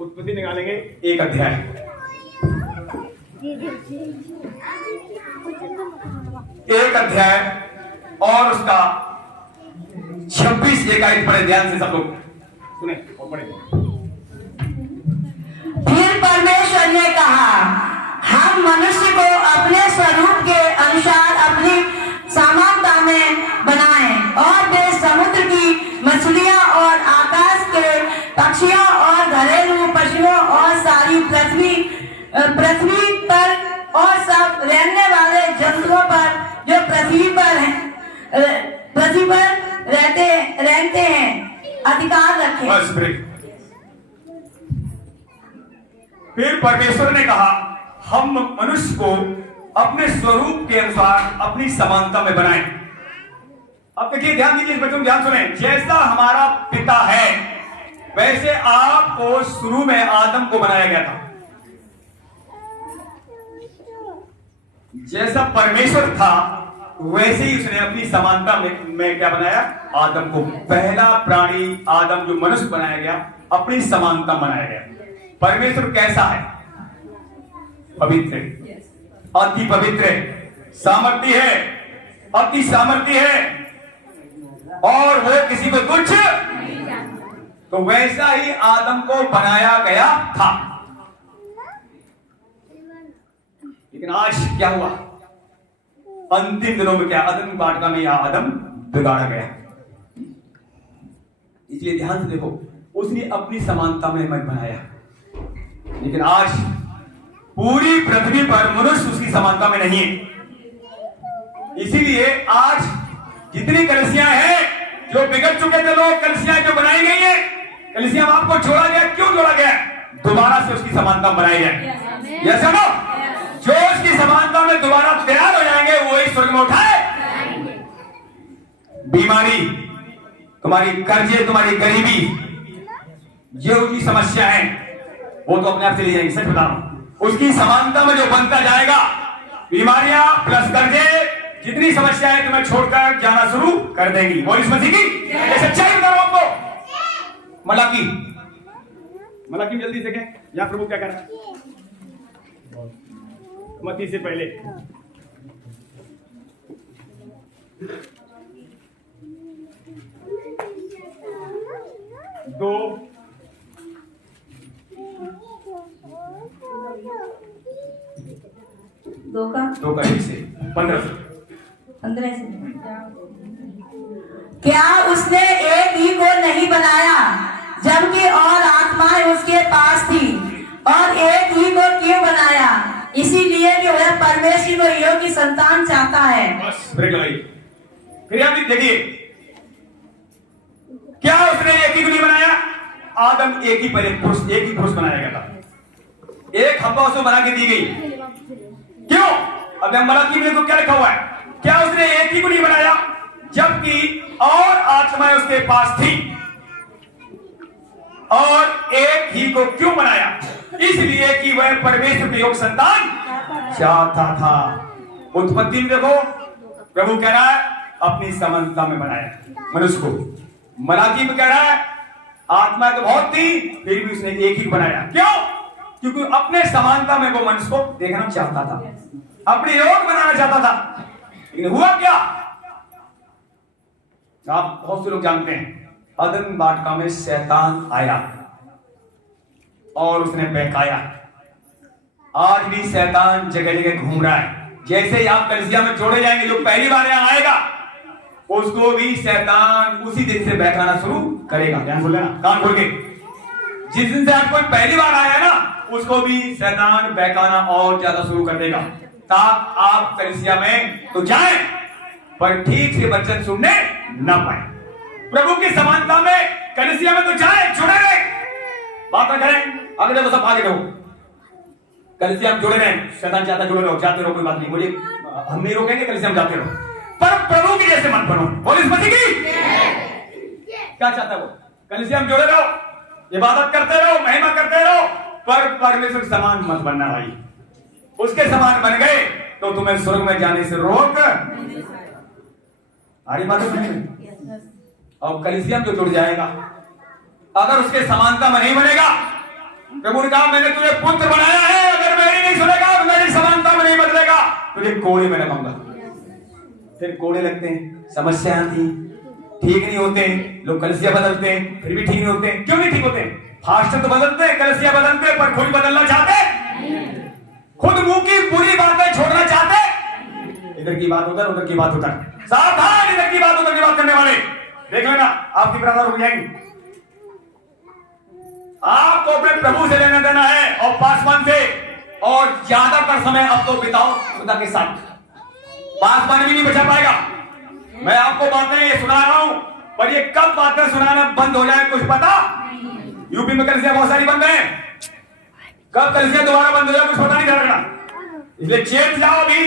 उत्पत्ति निकालेंगे 1 अध्याय। 1 अध्याय और उसका 26 एकाएक पढ़े, ध्यान से सब लोग सुने और पढ़े। फिर परमेश्वर ने कहा, हम मनुष्य को अपने स्वरूप के अनुसार अपनी समानता में बनाएं और वे समुद्र की मछलियां और आकाश के पक्षियों और घरेलू पशुओं और सारी पृथ्वी पर और सब रहने वाले जंतुओं पर जो पृथ्वी पर रहते हैं अधिकार रखें। फिर परमेश्वर ने कहा, हम मनुष्य को अपने स्वरूप के अनुसार अपनी समानता में बनाएं। अब देखिए, ध्यान दीजिए, बच्चों ध्यान सुने। जैसा हमारा पिता है वैसे आपको शुरू में आदम को बनाया गया था। जैसा परमेश्वर था वैसे ही उसने अपनी समानता में क्या बनाया? आदम को। पहला प्राणी आदम जो मनुष्य बनाया गया, अपनी समानता बनाया गया। परमेश्वर कैसा है? पवित्र, अति पवित्र, सामर्थ्य है, अति सामर्थ्य है और वो किसी को तुच्छ, तो वैसा ही आदम को बनाया गया था। लेकिन आज क्या हुआ? अंतिम दिनों में क्या? अदन वाटिका में यह आदम बिगाड़ा गया। इसलिए ध्यान से देखो, उसने अपनी समानता में मन बनाया, लेकिन आज पूरी पृथ्वी पर मनुष्य उसकी समानता में नहीं है। इसीलिए आज जितनी कलीसियां हैं जो बिगड़ चुके थे लोग, कलीसियां जो बनाई गई है, कलीसियां आपको जोड़ा गया। क्यों जोड़ा गया? दोबारा से उसकी समानता बनाई जाए। Yes no? जो उसकी समानता में दोबारा तैयार हो जाएंगे वो ही स्वर्ग में उठाए। बीमारी, तुम्हारी कर्जे, तुम्हारी गरीबी, जो की समस्या है वो तो अपने आप चली जाएंगी। सच बता रहा हूं, उसकी समानता में जो बनता जाएगा, बीमारियां प्लस कर्जे, जितनी समस्याएं तुम्हें छोड़कर जाना शुरू कर देंगी। वो इस मसीह की सच्चाई बता रहा हूं आपको। मलाकी जल्दी से क्या यहाँ प्रभु क्या कर रहा है? मत्ती से पहले दो का 1 से 15 से। क्या उसने एक ही को नहीं बनाया, जबकि और आत्माएं उसके पास थी? और एक ही को क्यों बनाया? इसीलिए कि वह परमेश्वर को योग्य संतान चाहता है। बस फिर आप देखिए, क्या उसने एक ही को नहीं बनाया? आदम एक ही पुरुष बनाया गया था। एक हव्वा उसको बना के दी गई। क्यों? अब मलाकी में तो क्या लिखा हुआ है? क्या उसने एक ही को नहीं बनाया, जबकि और आत्माएं उसके पास थी? और एक ही को क्यों बनाया? इसलिए कि वह परमेश्वर के योग संतान चाहता था। उत्पत्ति में देखो, प्रभु कह रहा है अपनी समानता में बनाया मनुष्य को। मलाकी में कह रहा है आत्मा तो बहुत थी, फिर भी उसने एक ही बनाया। क्यों? क्योंकि अपने समानता में वो मनुष्य को देखना चाहता था, अपने योग बनाना चाहता था। लेकिन हुआ क्या? आप बहुत से लोग जानते हैं, अदन वाटिका में शैतान आया और उसने बहकाया। आज भी शैतान जगह जगह घूम रहा है। जैसे ही आप कलीसिया में जोड़े जाएंगे, जो पहली बार यहां आएगा उसको भी शैतान उसी दिन से बहकाना शुरू करेगा। ध्यान बोल लेना, कान खोल के। जिस दिन से आप कोई पहली बार आया है ना, उसको भी शैतान बहकाना और ज्यादा शुरू कर देगा। ताकि आप कलीसिया में तो जाएं, पर ठीक से वचन सुनने ना पाए। प्रभु की समानता में कलीसिया में तो जाएं, जुड़े रहे, बात ना करें। आगे देखो, सब आगे रहो, कलीसिया में जुड़े रहे। शैतान चाहता जुड़े रहो, जाते रहो, कोई बात नहीं, मुझे हम नहीं रोकेंगे, कलीसिया में जाते रहो, पर प्रभु की जैसे मत बनो। बोल इस मसीह की क्या चाहता है वो? कलीसिया में जुड़े रहो, इबादत करते रहो, महिमा करते रहो, पर परमेश्वर समान मत बनना भाई। उसके समान बन गए तो तुम्हें स्वर्ग में जाने से रोक। हमारी बात सुनिए। अब कलीसिया में जो जुड़ जाएगा, अगर उसके समानता में नहीं बनेगा, प्रभु ने कहा मैंने तुझे पुत्र बनाया है, अगर मेरी नहीं सुनेगा, मेरी समानता में नहीं बदलेगा, तुझे कोड़े में लगाऊंगा। फिर कोड़े लगते हैं, समस्या आती, ठीक नहीं होते, लोग कलीसिया बदलते हैं, फिर भी ठीक नहीं होते। क्यों नहीं ठीक होते? फास्टर तो बदलते हैं, कलीसिया बदलते हैं, पर खुद बदलना चाहते, खुद मुंह की बुरी बातें छोड़ना चाहते। इधर की बात उधर, उधर की बात उधर, सावधान, इधर की बात उधर की बात करने वाले, देख लेना आपकी प्रार्थना रुक जाएंगी। आपको अपने प्रभु से लेना देना है और पासवान से, और ज्यादातर समय अब तो बिताओ खुदा के साथ। पासवान भी नहीं बचा पाएगा। मैं आपको बातें ये सुना रहा हूं, पर ये कब बातें सुनाना बंद हो जाए कुछ पता? यूपी में कलीसिया बहुत सारी बंद है, कब कलीसिया दोबारा बंद हो जाए कुछ पता नहीं चलेगा। इसलिए चेत जाओ भी,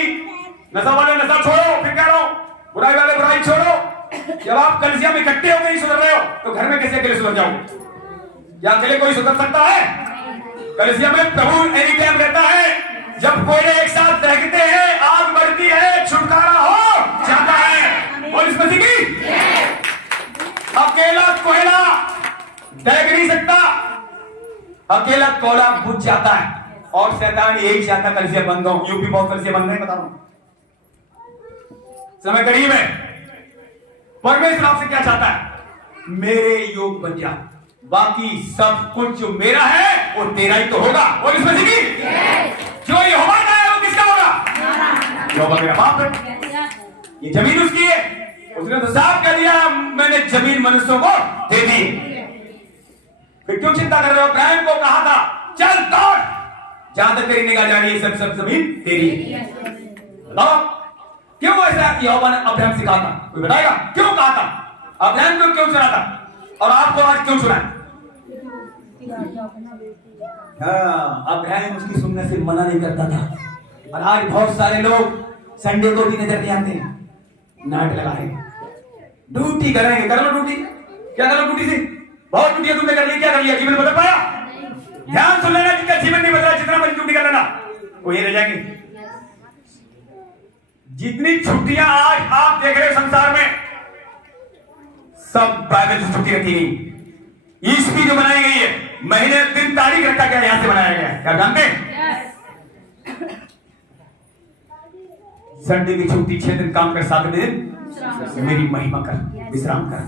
नशा वाले नशा छोड़ो, फिर कह रहा हूं बुराई वाले बुराई छोड़ो। जब आप कलीसिया में इकट्ठे होकर ही सुधर रहे हो, तो घर में कैसे अकेले सुधर जाओ? क्या अकेले कोई सुधर सकता है? कलीसिया में प्रभु एनी टाइम रहता है। जब कोयले एक साथ दहकते हैं, आग बढ़ती है, छुटकारा हो जाता है। और इस मसीह की अकेला कोयला दहक नहीं सकता, अकेला कोयला बुझ जाता है। और शैतान यही चाहता कलीसिया बंद हो। यूपी बहुत कलीसिया बंद है, बता रहा हूं, समय करीब है। परमेश्वर आपसे क्या चाहता है? मेरे योग बन जा, बाकी सब कुछ जो मेरा है वो तेरा ही तो होगा। और इसमें की जो यहोवा का है वो किसका होगा? यहोवा मेरा बाप है, ये जमीन उसकी है। उसने तो साफ कह दिया मैंने जमीन मनुष्यों को दे दी। फिर क्यों चिंता कर रहे हो? इब्राहिम को कहा था चल दौड़, जहां तक तेरी निगाह जा रही है सब जमीन तेरी। बताओ क्यों ऐसा यहोवा ने अब्राहम से कहा था? कोई बताएगा क्यों कहा था? अब्राहम को क्यों चुना था और आपको आज क्यों चुना? हाँ, अब्राहम उसकी सुनने से मना नहीं करता था। और आज बहुत सारे लोग संडे को भी नजर नहीं आते हैं, नाट लगा रहे हैं, ड्यूटी करेंगे। कर लो ड्यूटी, क्या करो ड्यूटी से? बहुत ड्यूटियां तुमने कर ली, क्या कर लिया? जीवन बदल पाया? ध्यान सुन लेना, जिनका जीवन नहीं बदला, जितना बड़ी ड्यूटी कर लेना वो ये रह जाएंगे। जितनी छुट्टियां आज आप देख रहे हो संसार में, सब बाइबल से छुट्टी रखी गई। ईस्वी जो बनाई गई है, महीने दिन तारीख रखा गया, यहां से बनाया गया है। क्या जानते हैं? संडे की छुट्टी 6 दिन काम कर, 7वें दिन मेरी महिमा कर, विश्राम कर।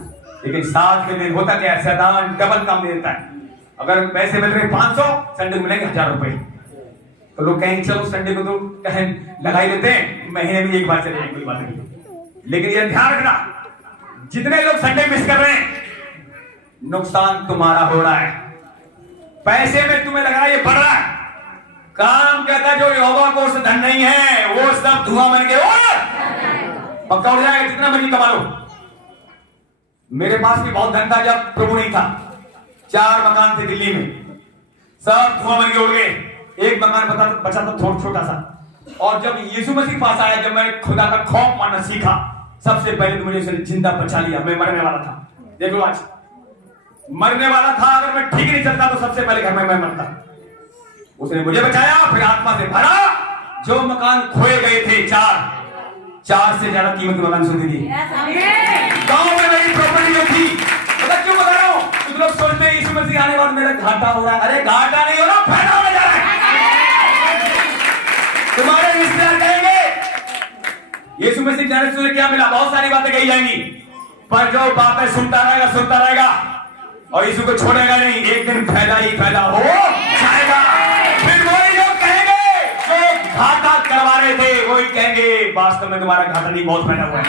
लेकिन 7वें दिन होता क्या है? शैतान डबल काम दे देता है। अगर पैसे मिल रहे 500, संडे को मिलेंगे 1000 रुपए। तो लोग कहेंगे चलो संडे को तो कहें लगा ही देते हैं, महीने में एक बार चले जाएंगे, कोई बात नहीं। लेकिन यह ध्यान रखना, जितने लोग संडे मिस कर रहे हैं, नुकसान तुम्हारा हो रहा है। पैसे में तुम्हें लग रहा है ये बढ़ रहा है, काम कहता है जो यहोवा को उससे धन नहीं है वो सब धुआं बन के पक्का उड़ जाएगा, जितना मर्जी कमा लो। मेरे पास भी बहुत धन था जब प्रभु नहीं था। 4 मकान थे दिल्ली में, सब धुआं बन के उड़ गए। एक मकान बचा था छोटा सा। और जब यीशु मसीह पास आया, जब मैंने खुदा का खौफ मानना सीखा, सबसे पहले तो मुझे उसने जिंदा बचा लिया। मैं मरने वाला था, देख लो आज मरने वाला था। अगर मैं ठीक नहीं चलता तो सबसे पहले घर में मैं मरता। उसने मुझे बचाया, फिर आत्मा से भरा। जो मकान खोए गए थे, 4 से ज्यादा कीमत मकान सुनी थी। गांव में मेरी प्रॉपर्टी जो थी, पता क्यों बता रहा हूं? कुछ लोग सोचते हैं यीशु मसीह आने के बाद मेरा घाटा हो रहा है। अरे घाटा नहीं हो रहा, फायदा होने जा रहा है। तुम्हारे रिश्तेदार कहेंगे यीशु मसीह जाने से क्या मिला? बहुत सारी बातें कही जाएंगी, पर जो बातें सुनता रहेगा और यीशु को छोड़ेगा नहीं, एक दिन फायदा ही फायदा हो जाएगा। फिर वही लोग कहेंगे जो घाटा करवा रहे थे, वही कहेंगे वास्तव में तुम्हारा घाटा नहीं, बहुत फायदा हुआ है।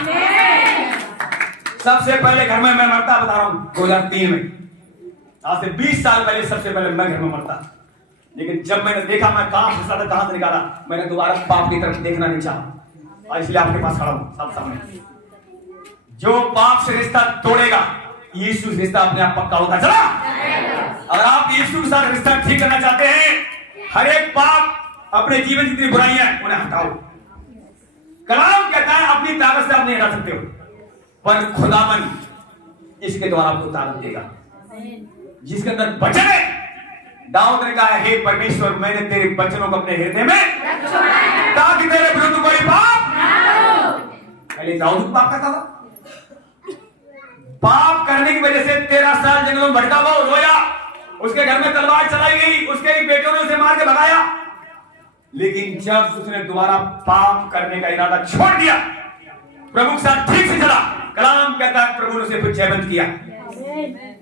सबसे पहले घर में मैं मरता, बता रहा हूं 2003 में, आज से 20 साल पहले सबसे पहले मैं घर में मरता। लेकिन जब मैंने देखा मैं कहां फंसा था, कहां से निकाला, मैंने दोबारा पाप की तरफ देखना नहीं चाहा, इसलिए आपके पास खड़ा हूं साफ सामने। जो पाप से रिश्ता तोड़ेगा, यीशु से रिश्ता अपने आप पक्का होता चला। अगर आप यीशु के साथ रिश्ता ठीक करना चाहते हैं, हर एक पाप, अपने जीवन की जितनी बुराइयां हैं उन्हें हटाओ। कलाम कहता है अपनी ताकत से आप नहीं हटा सकते हो, पर खुदावन इसके द्वारा आपको ताकत देगा जिसके अंदर वचन है। दाऊद ने कहा, हे परमेश्वर, मैंने तेरे वचनों को अपने हृदय में ताकि तेरे विरुद्ध कोई पाप। पहले दाऊद पाप करता था, पाप करने की वजह से 13 साल जंगलों में भटका हुआ, रोया, उसके घर में तलवार चलाई गई, उसके ही बेटों ने उसे मार के भगाया। लेकिन जब उसने दोबारा पाप करने का इरादा छोड़ दिया, प्रभु के साथ ठीक से चला, कलाम कहता है प्रभु ने उसे फिर जयवंत किया,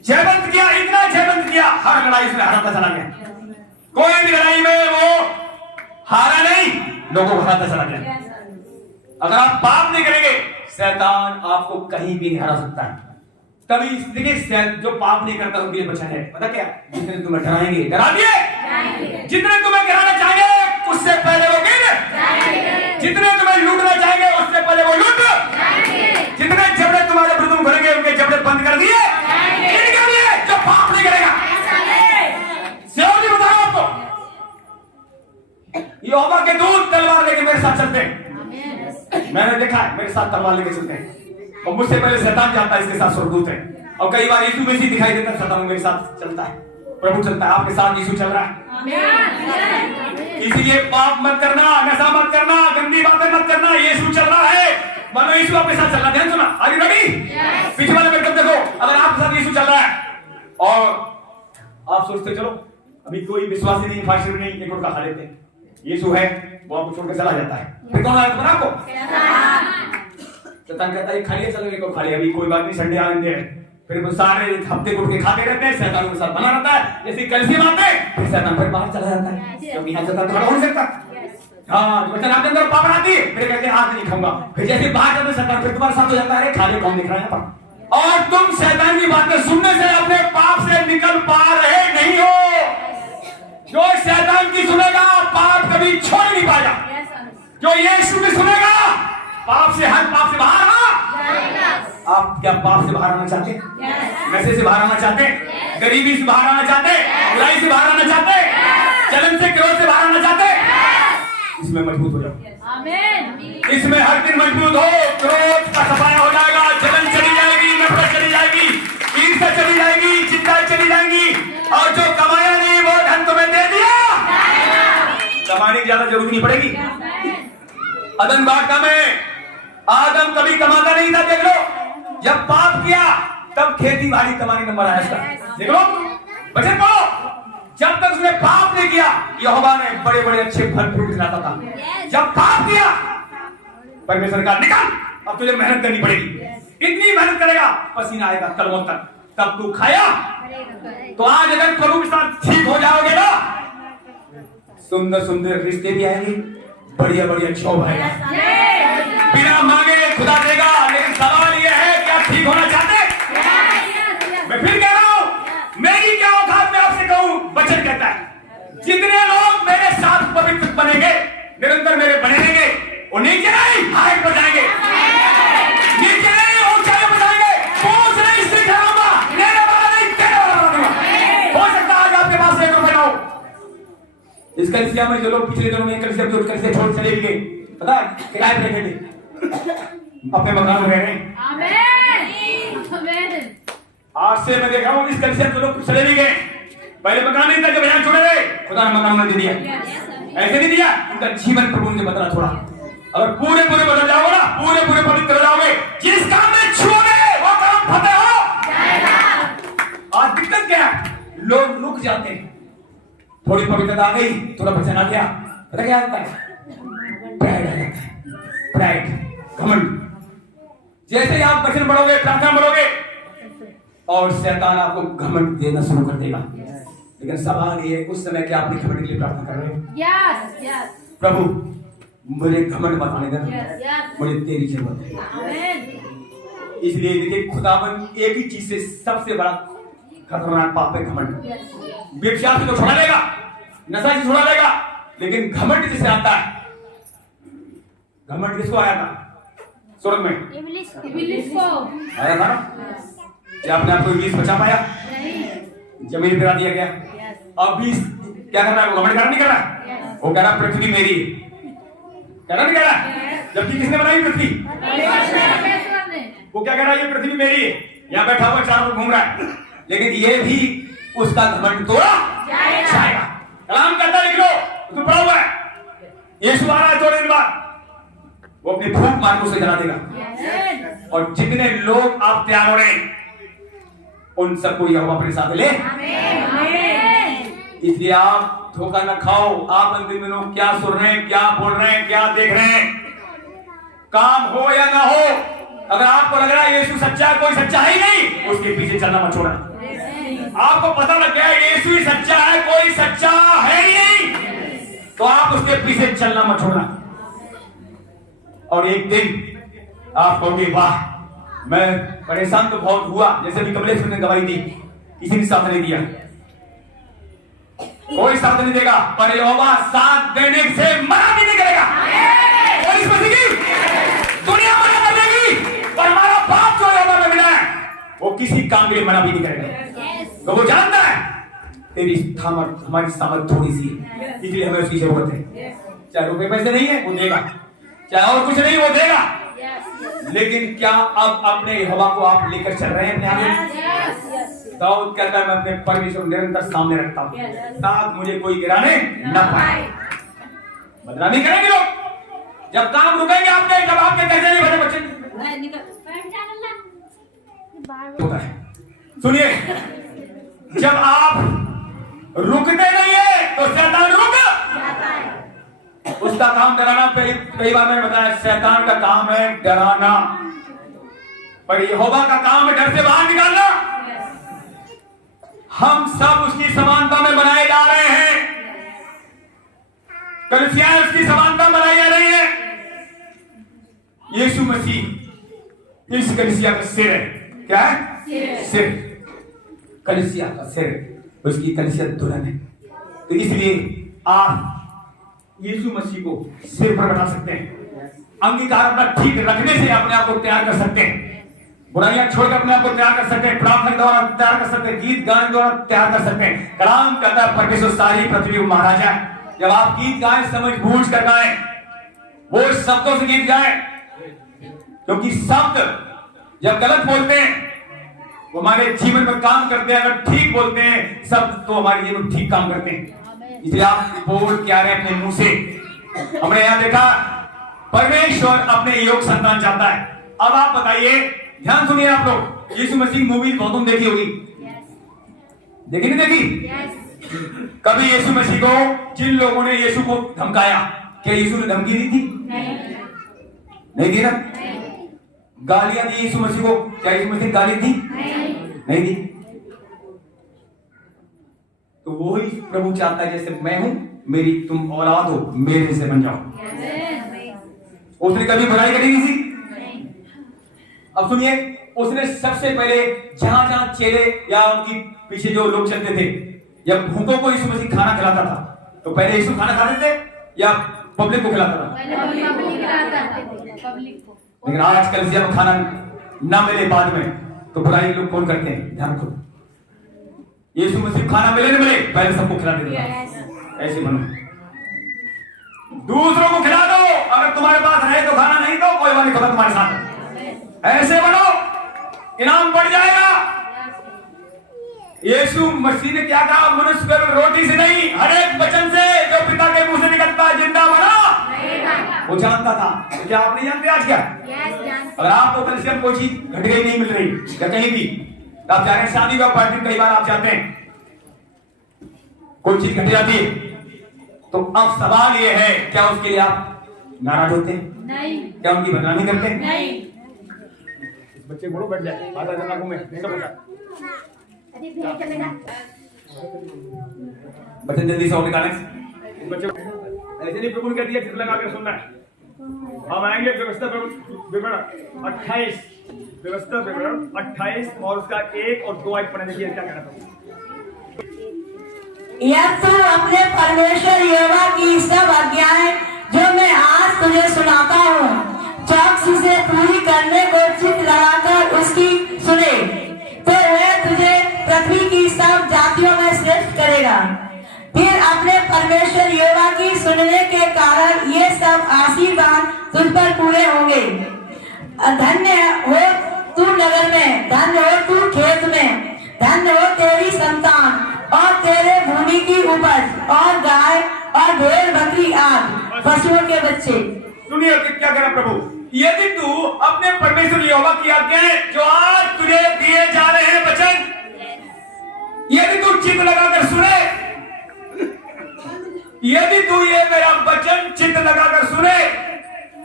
जयवंत किया, इतना जयवंत किया, हर लड़ाई उसने हराता चला गया। कोई भी लड़ाई में वो हारा नहीं, लोगों को हराता चला गया। अगर आप पाप नहीं करेंगे, शैतान आपको कहीं भी नहीं हरा सकता है। तभी देखिए, जो पाप नहीं करता उनके लिए वचन है, पता क्या? जितने तुम्हें डराएंगे डरा दिए, जितने तुम्हें गिराना चाहेंगे उससे पहले वो गिर, जितने तुम्हें लूटना चाहेंगे उससे पहले वो लूट, जितने जबड़े तुम्हारे विरुद्ध भरेंगे उनके जबड़े बंद कर दिए, इनके लिए जो पाप नहीं करेगा। बता रहा हूं आपको, यहोवा के दूत तलवार लेके मेरे साथ चलते हैं, मैंने देखा है, मेरे साथ तलवार लेके चलते हैं, और मुझसे पहले शैतान जाता है, इसके साथ स्वर्गदूत है, और कई बार यीशु मसीह दिखाई देता है, शैतान मेरे साथ चलता है, प्रभु चलता है, आपके साथ यीशु चल रहा है। इसीलिए पाप मत करना, नशा मत करना, गंदी बातें मत करना, यीशु चल रहा है, मानो यीशु आपके साथ चल रहा है। ध्यान सुना, आर यू रेडी? पीछे वाले मेरे तरफ देखो, अगर आपके साथ यीशु चल रहा है और आप सोचते चलो अभी कोई विश्वासी नहीं, फासिल नहीं, एक उनका खा लेते हैं, यीशु है, वो आपको छोड़कर चला जाता है, फिर कौन आया तुम्हारा आपको? शैतान कहता है खाली चलो, एक और खाली, अभी कोई बात नहीं, संडे आने दे, फिर वो सारे हफ्ते उठ के खाते रहते हैं, शैतान के साथ बना रहता है, जैसे कलसी मारते, फिर शैतान फिर बाहर चला जाता है, जब यहाँ शैतान खड़ा हो नहीं सकता। हाँ, बच्चा आपके अंदर पाप आती है, फिर कहते हैं आज नहीं खाऊंगा, फिर जैसे बाहर जाते शैतान फिर तुम्हारे साथ हो जाता है, खाली कौन दिख रहा है पर, और तुम शैतान की बातें सुनने से अपने पाप से निकल पा रहे नहीं हो। जो शैतान की सुनेगा पाप कभी छोड़ नहीं पाएगा, जो यीशु की सुनेगा पाप से, हर पाप से बाहर आ। आप क्या पाप से बाहर आना चाहते हैं? नशे से बाहर आना चाहते हैं? गरीबी से बाहर आना चाहते हैं? बुराई से बाहर आना चाहते हैं? जलन से, क्रोध से बाहर आना चाहते हैं? इसमें मजबूत हो जाओ, आमीन। इसमें हर दिन मजबूत हो, क्रोध का सफाया हो जाएगा, जलन चली जाएगी, नफरत चली जाएगी, ईर्ष्या चली जाएगी, चिंताएं चली जाएंगी, और जो कमाया नहीं वो धन तुम्हें दे दिया, कमाने की ज्यादा जरूरत नहीं पड़ेगी। अदन बाटा में आदम कभी कमाता नहीं था, देख लो, जब पाप किया तब खेती बाड़ी कमाने का नंबर आया इसका, देख लो, बचन को जब तक उसने पाप नहीं किया, यहोवा ने बड़े बड़े अच्छे फल फ्रूट खिलाता था। जब पाप किया, परमेश्वर का निकाल, अब तुझे मेहनत करनी पड़ेगी, इतनी मेहनत करेगा पसीना आएगा कलमों तक, तब तू खाया। तो आज अगर प्रभु के साथ ठीक हो जाओगे ना, सुंदर सुंदर रिश्ते भी आएंगे, बढ़िया बढ़िया जॉब आएगा, बिना मांगे खुदा देगा। लेकिन सवाल यह है कि आप ठीक होना चाहते हैं? मैं फिर कह रहा हूं, मेरी क्या औकात में आपसे कहूं, वचन कहता है जितने लोग मेरे साथ पवित्र बनेंगे, निरंतर मेरे बने रहेंगे, वो नीचे नहीं हाइट पर जाएंगे, नीचे नहीं ऊंचाई पर जाएंगे, पहुंच नहीं सीख रहा, लेने वाला नहीं देने वाला बनूंगा। हो सकता है आज आपके पास 1 रुपया हो, इस कलिसिया में जो लोग पिछले दिनों में कलिसिया छोड़ चले भी गए, पता है किराए पे रहने, अपने मकान में रह रहे हैं, आमीन। आज से मैं देख रहा हूँ इस कलिसिया में लोग चले भी गए, पहले मकान नहीं था, जब यहाँ छोड़े गए खुदा ने मकान उन्हें दे दिया, ऐसे नहीं दिया, उनका जीवन प्रभु ने बदला थोड़ा। अगर पूरे पूरे बदल जाओगे ना, पूरे पूरे पवित्र हो जाओगे, जिस काम में छूओगे वो काम फतेह हो। आज दिक्कत क्या है, लोग रुक जाते हैं, थोड़ी पवित्रता आ गई, थोड़ा वचन आ गया, पता क्या आता है, प्राइड आ जाता है, प्राइड, घमंड। जैसे ही आप वचन पढ़ोगे, प्रार्थना पढ़ोगे, और शैतान आपको घमंड देना शुरू कर देगा। लेकिन सवाल ये, उस समय क्या अपने घमंड के लिए प्रार्थना कर रहे हो? यस, प्रभु मुझे घमंड मत आने देना, मुझे तेरी जरूरत है। इसलिए देखिए, खुदावन एक ही चीज से सबसे बड़ा खतरनाक पाप है, घमंड। व्यभिचार से तो छुड़ा लेगा, नशा से छुड़ा लेगा, लेकिन घमंड जिससे आता है, घमंड किसको आया था? स्वर्ग में इब्लीस को आया था ना? क्या अपने आप को इब्लीस बचा पाया? जमीन गिरा दिया गया। अब भी क्या कर रहा है वो? घमंड नहीं कर रहा, वो कह रहा पृथ्वी मेरी, कह रहा नहीं कह रहा? जबकि किसने बनाई पृथ्वी? वो क्या कह रहा है, ये पृथ्वी मेरी है, यहाँ बैठा हुआ चारों घूम रहा है, लेकिन ये भी उसका घमंड तोड़ा जाएगा। कलाम कहता है, लिख लो, तो पढ़ा हुआ है, यीशु आ रहा है थोड़े दिन बाद, वो अपनी फूंक मार के उसे जला देगा। और जितने लोग आप तैयार हो रहे हैं उन सबको यहोवा अपने साथ ले। इसलिए आप धोखा न खाओ। आप अंतिम दिनों क्या सुन रहे हैं, क्या बोल रहे हैं, क्या देख रहे हैं, काम हो या ना हो, अगर आपको लग रहा है यीशु सच्चा है, कोई सच्चा ही नहीं, उसके पीछे चलना मत छोड़ना। आपको पता लग गया यीशु ही सच्चा है, कोई सच्चा है ही नहीं, तो आप उसके पीछे चलना मत छोड़ना। और एक दिन आप कहोगे वाह, मैं परेशान तो बहुत हुआ, जैसे भी कमलेश्वर ने गवाही दी, किसी ने साथ नहीं दिया, कोई साथ नहीं देगा, पर यहोवा साथ देने से मना भी नहीं करेगा। और इस मसीह की दुनिया मना कर देगी, पर हमारा बाप जो यहोवा में मिला है वो किसी काम के लिए मना भी नहीं करेगा। तो वो जानता है तेरी हमारी सामर्थ थोड़ी सी है, इसलिए हमें उसकी जरूरत है। चाहे रुपए पैसे नहीं है वो देगा, चाहे और कुछ नहीं वो देगा, लेकिन क्या अब अपने यहोवा को आप लेकर चल रहे हैं अपने आगे? दाऊद कहता है मैं अपने परमेश्वर निरंतर सामने रखता हूं, साथ मुझे कोई गिराने न पाए। बदनामी करेंगे लोग जब काम रुकेंगे आपके, जब आपके कैसे नहीं बचे बच्चे होता है। सुनिए, जब आप रुकते नहीं है तो शैतान रुक जाता है। उसका काम डराना, कई बार मैंने बताया, शैतान का काम है डराना, पर यहोवा का काम है डर से बाहर निकालना। हम सब उसकी समानता में बनाए जा रहे हैं, कलीसिया उसकी समानता बनाई जा रही है। यीशु मसीह इस कलीसिया का सिर है। क्या है? सिर। कलीसिया का सिर, उसकी कलीसिया दुल्हन है। तो इसलिए आप यीशु मसीह को सिर पर बैठा सकते हैं, अंगीकार अपना ठीक रखने से अपने आप को तैयार कर सकते हैं, बुराइयां छोड़कर अपने आप को तैयार कर सकते हैं, प्रार्थना के द्वारा तैयार कर सकते हैं, गीत गाने द्वारा तैयार कर सकते हैं। कलाम कहता है परमेश्वर सारी पृथ्वी को महाराजा है। जब आप गीत गाएं समझ बूझ कर गाएं, वो शब्दों से गीत गाएं, क्योंकि शब्द जब गलत बोलते हैं वो हमारे जीवन में काम करते हैं, अगर ठीक बोलते हैं शब्द तो हमारे जीवन में ठीक काम करते हैं। इसलिए आप बोल क्या रहे अपने मुंह से। हमने यहां देखा परमेश्वर अपने योग संतान चाहता है। अब आप बताइए, ध्यान सुनिए आप लोग, यीशु मसीह मूवी बहुत देखी होगी, देखी नहीं देखी? कभी यीशु मसीह को जिन लोगों ने यीशु को धमकाया, क्या यीशु ने धमकी दी थी? नहीं दी ना? गालियां दी यीशु मसीह को, क्या यीशु मसीह गाली दी? नहीं दी। तो वो ही प्रभु चाहता है जैसे मैं हूं, मेरी तुम औलाद हो, मेरे से बन जाओ। उसने कभी बुराई करी नहीं थी। अब सुनिए, उसने सबसे पहले जहां जहां चेले या उनकी पीछे जो लोग चलते थे, जब भूखों को यीशु मसीह खाना खिलाता था, तो पहले यीशु खाना खाते थे या पब्लिक को खिलाता था? लेकिन आज कलीसिया में खाना ना मिले बाद में तो बुराई लोग कौन करते हैं? ध्यान रखो, यीशु मसीह खाना मिले न मिले पहले सबको खिला देते हैं। ऐसे बनो, दूसरों को खिला दो, अगर तुम्हारे पास है तो खाना, नहीं तो कोई बात नहीं, खबर तुम्हारे साथ। ऐसे बनो, इनाम बढ़ जाएगा। यीशु मसीह ने क्या कहा? मनुष्य केवल रोटी से नहीं, हर एक वचन से जो पिता के मुंह से निकलता है जिंदा बना। वो जानता था। तो क्या आप नहीं जानते आज क्या? अगर आपको कलीसिया में कोई चीज घट गई नहीं मिल रही या कहीं भी आप जा रहे हैं शादी का पार्टी, कई बार आप जाते हैं, कोई चीज घट जाती है, तो अब सवाल ये है, क्या उसके लिए आप नाराज होते हैं? नहीं। क्या उनकी बदनामी करते हैं? नहीं। बच्चे बोलो बैठ जाए, आधा जना घूमे, बच्चे जल्दी से और निकालें। बच्चे ऐसे नहीं प्रभु ने कह दिया चित्र लगा कर सुनना है। हम आएंगे व्यवस्था विवरण 28, व्यवस्था विवरण 28 और उसका 1 और 2 आयत पढ़ने की क्या कहना था? यह तू अपने परमेश्वर यहोवा की सब आज्ञाएं जो मैं आज तुझे सुनाता हूँ, चौकसी से पूरी करने को चित्त लगाकर उसकी सुने, तो वह तुझे पृथ्वी की सब जातियों में श्रेष्ठ करेगा। फिर अपने परमेश्वर यहोवा की सुनने के कारण ये सब आशीर्वाद तुझ पर पूरे होंगे। धन्य हो तू नगर में, धन्य हो तू खेत में, धन्य हो तेरी संतान और तेरे भूमि की उपज और गाय और भेड़ बकरी आदि पशुओं के बच्चे। सुनिए क्या कह रहा प्रभु, यदि तू अपने परमेश्वर यहोवा की आज्ञाएं जो आज तुझे दिए जा रहे हैं वचन चित्त लगाकर सुने, यदि तू ये मेरा वचन चित्त लगाकर सुने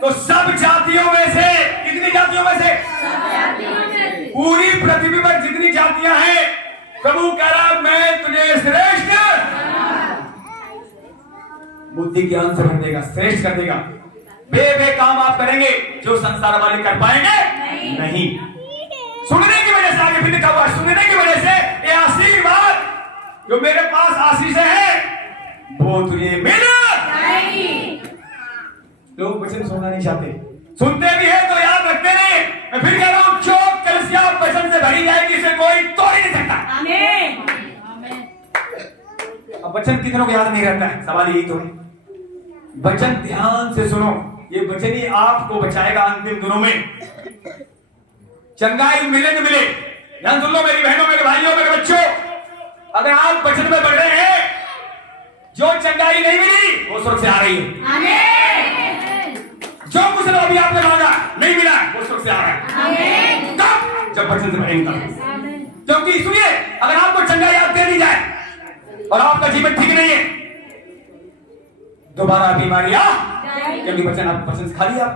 तो सब जातियों में से, कितनी जातियों में से? पूरी पृथ्वी पर जितनी जातियां हैं, प्रभु कह रहा मैं तुझे श्रेष्ठ बुद्धि ज्ञान से भर देगा, श्रेष्ठ कर देगा। बे काम आप करेंगे जो संसार वाले कर पाएंगे नहीं। सुनने की वजह से, आगे फिर लिखा हुआ, सुनने की वजह से ये आशीर्वाद जो मेरे पास आशीष है वो तुझे मिल जाएगी। लोग वचन सुनना नहीं चाहते, सुनते भी है तो याद रखते नहीं। मैं फिर कह रहा हूं, जो कलीसिया वचन से भरी जाएगी इसे कोई तोड़ ही नहीं सकता। आमीन। अब वचन कितनों को याद नहीं रहता है, सवाल यही तो है। वचन ध्यान से सुनो, ये वचन ही आपको बचाएगा अंतिम दिनों में। चंगाई मिले न मिले, ध्यान सुन लो मेरी बहनों, मेरे भाइयों, मेरे बच्चों, अगर आप वचन में बढ़ रहे हैं, जो चंगाई नहीं मिली वो स्वर्ग से आ रही है। आमीन। जो कुछ अभी आपने मांगा नहीं मिला वो स्वर्ग से आ रहा है। आमीन। कब? जब वचन से बढ़ेंगे। क्योंकि सुनिए, अगर आपको चंगाई आप दे दी जाए और आपका जीवन ठीक नहीं है, दोबारा बीमारी आ, क्योंकि वचन आप वचन से खा लिया,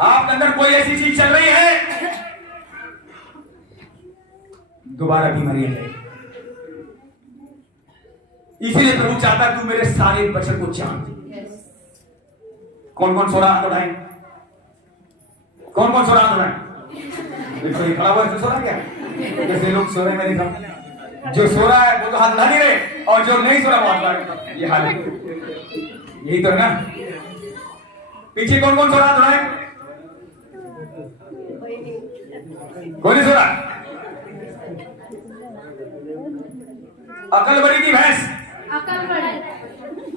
आपके अंदर कोई ऐसी चीज चल रही है, दोबारा बीमारी आ जाएगी। इसीलिए प्रभु चाहता है तू मेरे सारे वचन को जान। कौन कौन सो रहा हाथ उठाए? कौन कौन सो रहा हाथ उठाए? कोई खड़ा हुआ है, सो रहा क्या? जैसे लोग सो रहे हैं, मैं देखा जो सो रहा है वो तो हाथ उठा नहीं रहे, और जो नहीं सो रहा वो हाथ उठा। ये हाल है, यही तो है ना। पीछे कौन कौन सो रहा हाथ उठाए? कोई नहीं सो रहा। अकल बड़ी की भैंस? अकल बड़ी।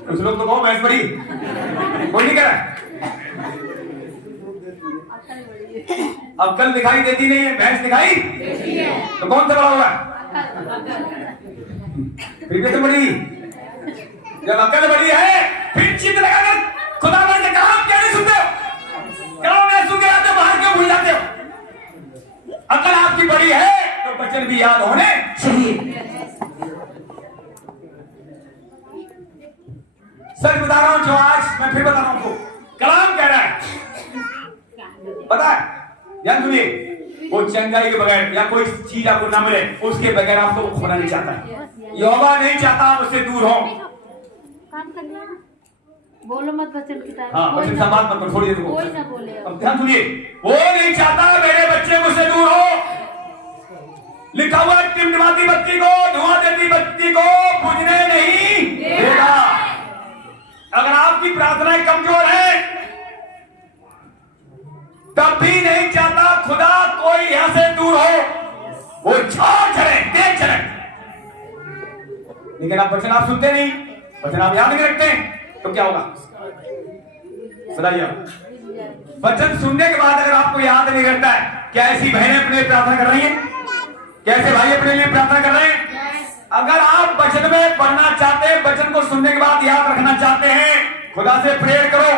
कुछ लोग तो कहो भैंस बड़ी, कोई नहीं कह रहा। अकल दिखाई देती नहीं है, भैंस दिखाई देती है, तो कौन सा बड़ा होगा? फिर तो बड़ी। जब अकल बड़ी है फिर चित्त लगाकर खुदा से कलाम क्यों नहीं सुनते हो? कलाम नहीं सुन के आते हो, बाहर क्यों भूल जाते हो? अकल आपकी बड़ी है तो वचन भी याद होने चाहिए। सच बता रहा हूं, जो आज मैं फिर बता रहा हूं, कलाम कह रहा है, पता है, ध्यान सुनिए, वो चंगाई के बगैर या कोई चीज आपको ना मिले उसके बगैर आपको वो खोना नहीं चाहता है। यहोवा नहीं चाहता आप उससे दूर हो। बोलो मत वचन की तरह। हाँ, वचन संवाद मत करो, छोड़िए तुमको। कोई ना बोले। अब ध्यान सुनिए, वो नहीं चाहता मेरे बच्चे मुझसे दूर हो। लिखा हुआ टिमटिमाती बत्ती को, धुआं देती बत्ती को बुझने नहीं देगा। अगर आपकी प्रार्थनाएं कमजोर है तब भी नहीं चाहता खुदा कोई यहां से दूर हो, वो झाड़ चले, तेज चले। लेकिन आप वचन आप सुनते नहीं, वचन आप याद नहीं रखते, तो क्या होगा बताइए? वचन सुनने के बाद अगर आपको याद नहीं रहता है, क्या ऐसी बहनें अपने लिए प्रार्थना कर रही हैं? कैसे भाई अपने लिए प्रार्थना कर रहे हैं? अगर आप वचन में पढ़ना चाहते हैं, वचन को सुनने के बाद याद रखना चाहते हैं, खुदा से प्रेयर करो,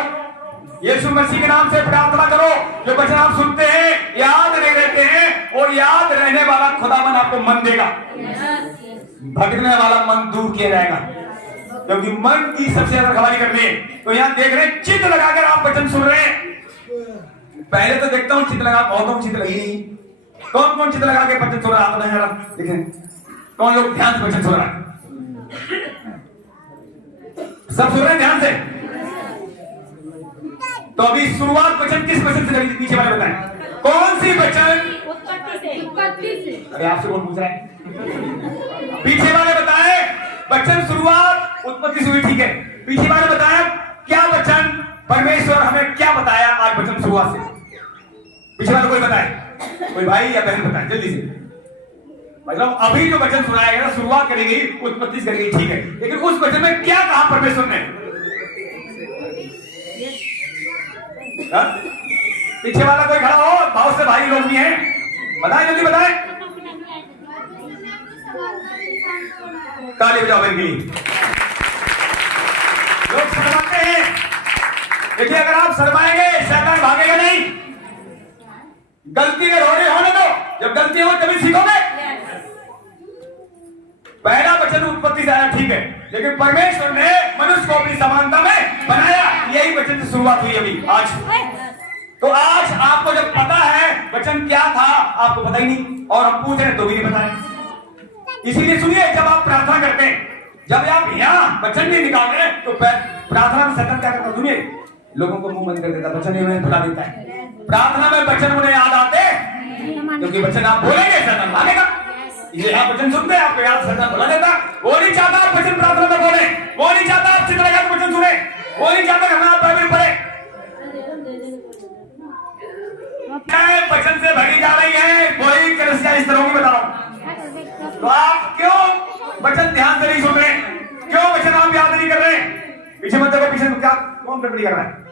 यीशु मसीह के नाम से प्रार्थना करो। जो वचन आप सुनते हैं याद नहीं रहते हैं, और याद रहने वाला खुदावन आपको मन देगा, भटकने वाला मन दूर किया जाएगा, क्योंकि मन की सबसे ज्यादा रखवाली करनी है। तो यहाँ देख रहे हैं, चित्त लगाकर आप वचन सुन रहे हैं। पहले तो देखता हूं चित्त लगा, बहुतों को चित्त लगी नहीं। कौन कौन चित्त लगा के वचन सुन रहा है? जरा देखें कौन लोग ध्यान से वचन सुन रहा है। सब सुन रहे हैं ध्यान से? तो अभी शुरुआत वचन किस वचन से करी? पीछे वाले बताएं, कौन सी वचन? उत्पत्ति से। अरे आपसे कौन पूछ रहा है? पीछे वाले बताएं, वचन शुरुआत उत्पत्ति से हुई, ठीक है। पीछे वाले बताया क्या वचन परमेश्वर हमें क्या बताया आज वचन शुरुआत से? पीछे वाले कोई बताए, कोई भाई या बहन बताए जल्दी से। मतलब अभी जो वचन सुनाया गया शुरुआत करी गई उत्पत्ति से करी गई, ठीक है, लेकिन उस वचन में क्या कहा परमेश्वर ने? पीछे वाला कोई खड़ा हो, बहुत से भाई लोग भी हैं, बताएं जल्दी बताएं। ताली बजाओ इनके लिए। लोग शर्माते हैं, देखिए अगर आप शर्माएंगे शैतान भागेगा नहीं। गलती अगर होने दो, जब गलती हो तभी सीखोगे। पहला वचन उत्पत्ति से आया, ठीक है, लेकिन परमेश्वर ने मनुष्य को अपनी समानता में बनाया। यही वचन से शुरुआत हुई अभी आज। तो आज आपको जब पता है वचन क्या था, आपको पता ही नहीं, और हम पूछ रहे तो भी नहीं बताए। इसीलिए सुनिए, जब आप प्रार्थना करते हैं, जब आप यहाँ वचन नहीं निकाल रहे तो प्रार्थना में शैतान क्या करता, सुनिए, लोगों को मुंह बंद कर देता, वचन उन्हें भुला देता है। प्रार्थना में वचन उन्हें याद आते, क्योंकि वचन आप बोलेंगे शैतान भागेगा। ये आप वचन सुनते हैं, आपको याद शैतान भुला देता। वो नहीं चाहता आप वचन प्रार्थना में बोले, वो नहीं चाहता आप चित्रकार वचन सुने, वो नहीं चाहता हमें आप बाइबल पढ़े। वचन से भरी जा रही है, वही कलीसिया इस तरह की बता रहा हूं। तो आप क्यों वचन ध्यान से नहीं सुन रहे, क्यों वचन आप याद नहीं कर रहे? पीछे मत देखो, पीछे क्या कौन गड़बड़ी कर रहा है?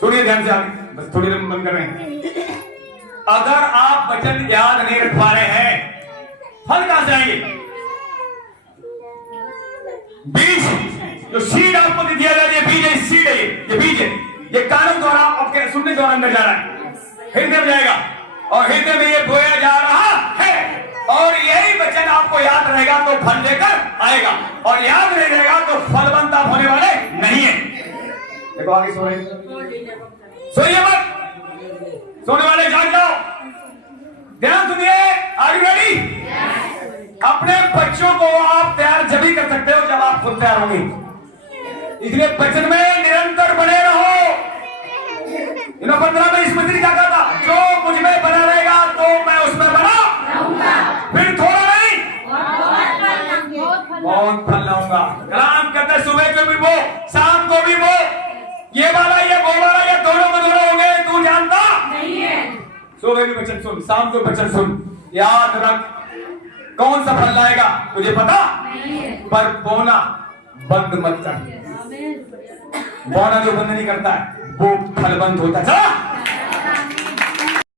सुनिए ध्यान से, आगे बस थोड़ी देर बंद कर रहे हैं। अगर आप वचन याद नहीं रख पा रहे हैं, फल कहां से आएंगे? बीज, जो सीड आपको दिया जाता है, बीज है, सीड है, ये बीज है, ये कानों द्वारा आपके सुनने द्वारा अंदर जा रहा है, हृदय में जाएगा, और हृदय में ये बोया जा रहा है, और यही वचन आपको याद रहेगा तो फल लेकर आएगा, और याद नहीं रहेगा तो फलवंत आप होने वाले नहीं है। देखो आगे सो रहे, सोइए मत, सोने वाले जाग जाओ, ध्यान सुनिए। Are you ready? अपने बच्चों को आप तैयार जब ही कर सकते हो जब आप खुद तैयार होंगे। इसलिए वचन में निरंतर बने रहो। 15 में इस मंत्री क्या कहा था, जो मुझ में बना रहेगा तो मैं उसमें बना रहूंगा, फिर थोड़ा नहीं बहुत फल लाऊंगा। कलाम कहते सुबह को भी वो, शाम को भी वो, ये वाला ये वो वाला, ये दोनों में दोनों होंगे, तू जानता नहीं है। सुबह भी वचन सुन, शाम को वचन सुन, याद रख कौन सा फल लाएगा तुझे पता नहीं है, पर बोना बंद मत कर। बोना जो बंद नहीं करता है वो फलबंद होता है।